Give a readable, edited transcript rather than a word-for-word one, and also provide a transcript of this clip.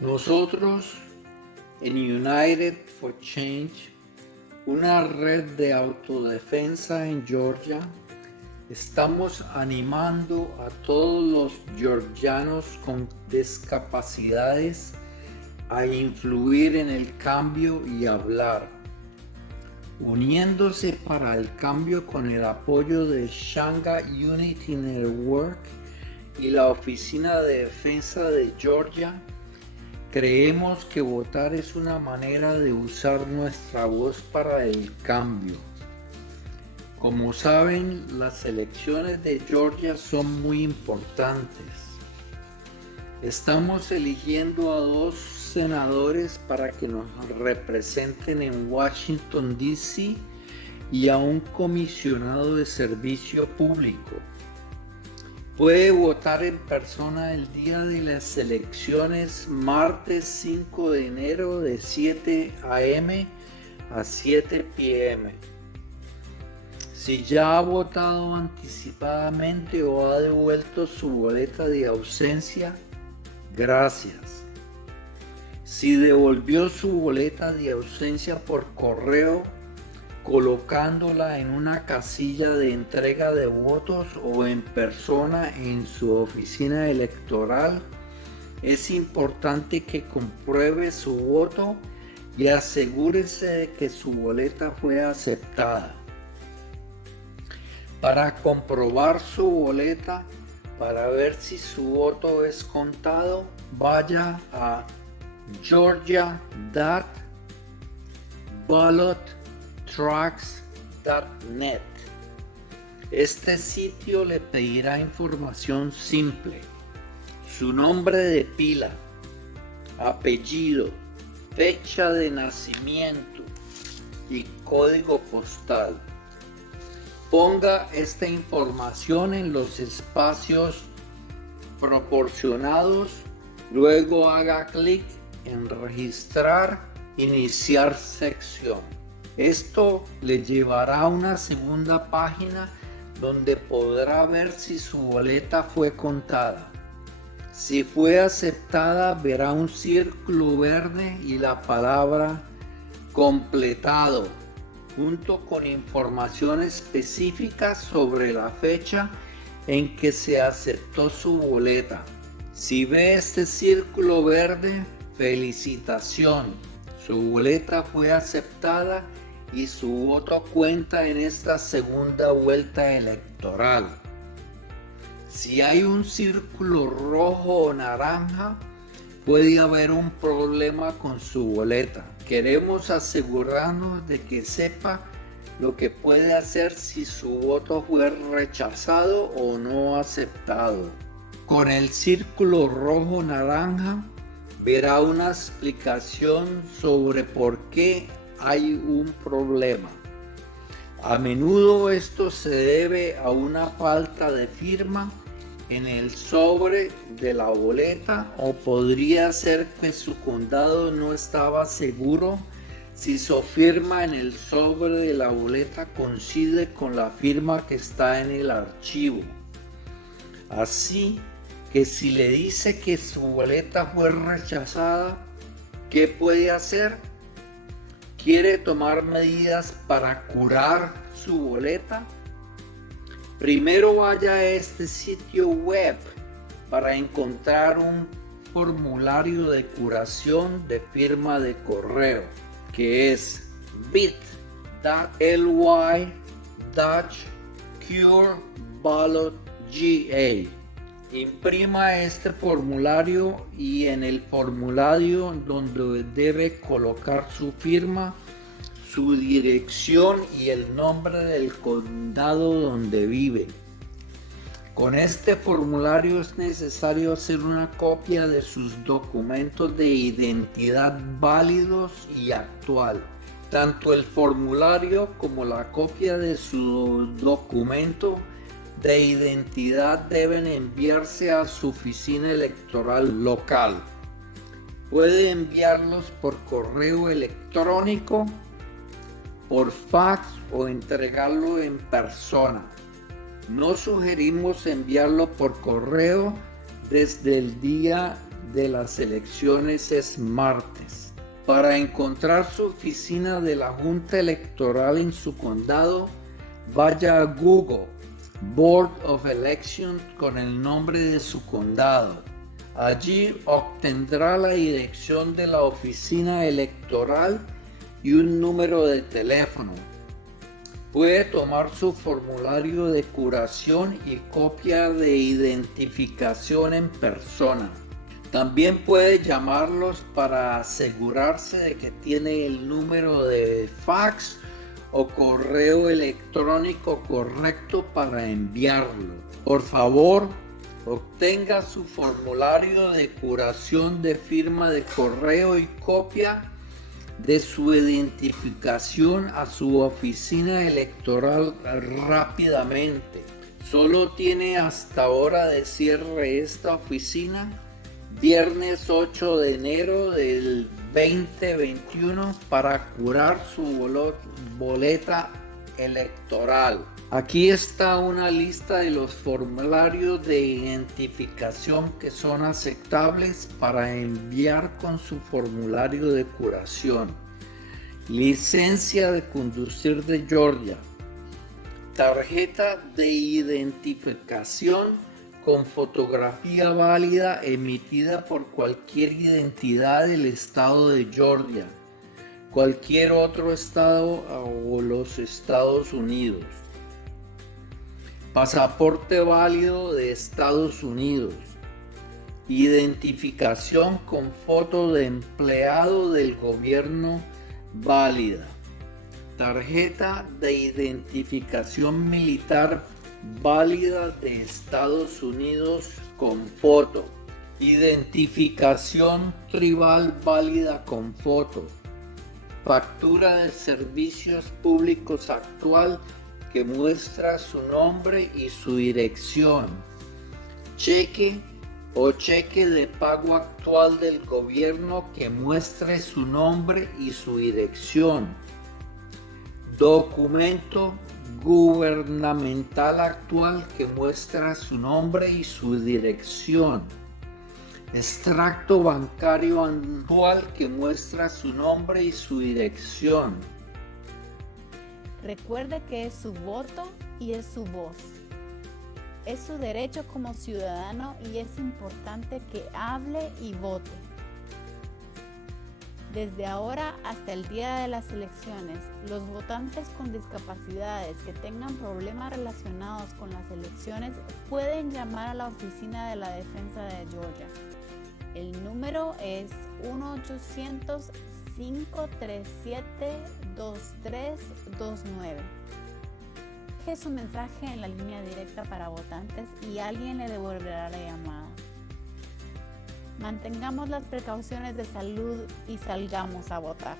Nosotros en United for Change, una red de autodefensa en Georgia, estamos animando a todos los georgianos con discapacidades a influir en el cambio y hablar, uniéndose para el cambio con el apoyo de Shanga Unity Network y la Oficina de Defensa de Georgia. Creemos que votar es una manera de usar nuestra voz para el cambio. Como saben, las elecciones de Georgia son muy importantes. Estamos eligiendo a 2 senadores para que nos representen en Washington, D.C. y a un comisionado de servicio público. Puede votar en persona el día de las elecciones, martes 5 de enero de 7 a.m. a 7 p.m. Si ya ha votado anticipadamente o ha devuelto su boleta de ausencia, gracias. Si devolvió su boleta de ausencia por correo, colocándola en una casilla de entrega de votos o en persona en su oficina electoral, es importante que compruebe su voto y asegúrese de que su boleta fue aceptada. Para comprobar su boleta, para ver si su voto es contado, vaya a georgia.ballottracks.net. Este sitio le pedirá información simple: su nombre de pila, apellido, fecha de nacimiento y código postal. Ponga esta información en los espacios proporcionados, luego haga clic en registrar, iniciar sección. Esto le llevará a una segunda página donde podrá ver si su boleta fue contada. Si fue aceptada, verá un círculo verde y la palabra completado, junto con información específica sobre la fecha en que se aceptó su boleta. Si ve este círculo verde, felicitación, su boleta fue aceptada y su voto cuenta en esta segunda vuelta electoral. Si hay un círculo rojo o naranja, puede haber un problema con su boleta. Queremos asegurarnos de que sepa lo que puede hacer si su voto fue rechazado o no aceptado. Con el círculo rojo-naranja verá una explicación sobre por qué hay un problema. A menudo esto se debe a una falta de firma en el sobre de la boleta, o podría ser que su condado no estaba seguro si su firma en el sobre de la boleta coincide con la firma que está en el archivo. Así que si le dice que su boleta fue rechazada, ¿qué puede hacer? ¿Quiere tomar medidas para curar su boleta? Primero vaya a este sitio web para encontrar un formulario de curación de firma de correo, que es bit.ly/cureballotga. Imprima este formulario y en el formulario donde debe colocar su firma, su dirección y el nombre del condado donde vive. Con este formulario es necesario hacer una copia de sus documentos de identidad válidos y actual. Tanto el formulario como la copia de su documento de identidad deben enviarse a su oficina electoral local. Puede enviarlos por correo electrónico, por fax o entregarlo en persona. No sugerimos enviarlo por correo desde el día de las elecciones es martes. Para encontrar su oficina de la Junta Electoral en su condado, vaya a Google Board of Elections con el nombre de su condado. Allí obtendrá la dirección de la oficina electoral y un número de teléfono. Puede tomar su formulario de curación y copia de identificación en persona. También puede llamarlos para asegurarse de que tiene el número de fax o correo electrónico correcto para enviarlo. Por favor, obtenga su formulario de curación de firma de correo y copia de su identificación a su oficina electoral rápidamente. Solo tiene hasta hora de cierre esta oficina, viernes 8 de enero del 2021, para curar su boleta electoral. Aquí está una lista de los formularios de identificación que son aceptables para enviar con su formulario de curación. Licencia de conducir de Georgia. Tarjeta de identificación con fotografía válida emitida por cualquier identidad del estado de Georgia, cualquier otro estado o los Estados Unidos. Pasaporte válido de Estados Unidos. Identificación con foto de empleado del gobierno válida. Tarjeta de identificación militar válida de Estados Unidos con foto. Identificación tribal válida con foto. Factura de servicios públicos actual que muestra su nombre y su dirección. Cheque o cheque de pago actual del gobierno que muestre su nombre y su dirección. Documento gubernamental actual que muestra su nombre y su dirección. Extracto bancario actual que muestra su nombre y su dirección. Recuerde que es su voto y es su voz. Es su derecho como ciudadano y es importante que hable y vote. Desde ahora hasta el día de las elecciones, los votantes con discapacidades que tengan problemas relacionados con las elecciones pueden llamar a la Oficina de la Defensa de Georgia. El número es 1-800-537-2329. Deje su mensaje en la línea directa para votantes y alguien le devolverá la llamada. Mantengamos las precauciones de salud y salgamos a votar.